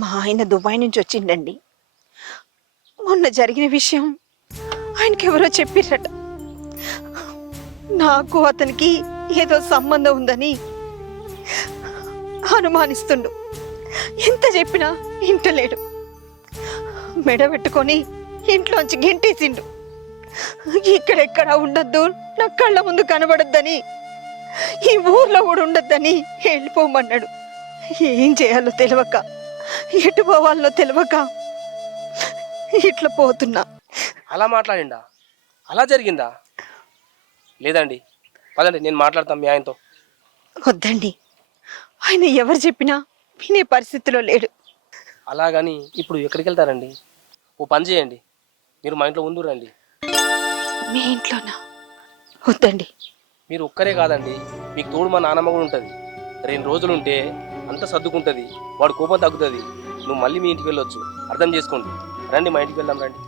మా ఆయన దుబాయ్ నుంచి వచ్చిండండి. మొన్న జరిగిన విషయం ఆయనకెవరో చెప్పిర్రట. నాకు అతనికి ఏదో సంబంధం ఉందని అనుమానిస్తుండు. ఎంత చెప్పినా ఇంటలేడు. మెడ పెట్టుకొని ఇంట్లోంచి గెంటేసిండు. ఇక్కడెక్కడ ఉండొద్దు, నా కళ్ళ ముందు కనబడొద్దని, ఈ ఊర్లో కూడా ఉండొద్దని వెళ్ళిపోమన్నాడు. ఏం చేయాలో తెలియక, ఎటు పోవాలో తెలియక ఇట్లా పోతున్నా. అలా మాట్లాడిండా? అలా జరిగిందా? లేదండి, పదండి, నేను మాట్లాడతాను మీ ఆయనతో. వద్దండి, ఆయన ఎవరు చెప్పినా వినే పరిస్థితిలో లేడు. అలాగని ఇప్పుడు ఎక్కడికి వెళ్తారండి? ఓ పని చేయండి, మీరు మా ఇంట్లో ఉండు రండి. మీ ఇంట్లోనా? వద్దండి. మీరు ఒక్కరే కాదండి, మీకు తోడు మా నాన్నమ్మ కూడా ఉంటుంది. 2 రోజులు ఉంటే అంతా సర్దుకుంటుంది, వాడు కోపం తగ్గుతుంది, నువ్వు మళ్ళీ మీ ఇంటికి వెళ్ళొచ్చు. అర్థం చేసుకోండి. రండి, మా ఇంటికి వెళ్దాం రండి.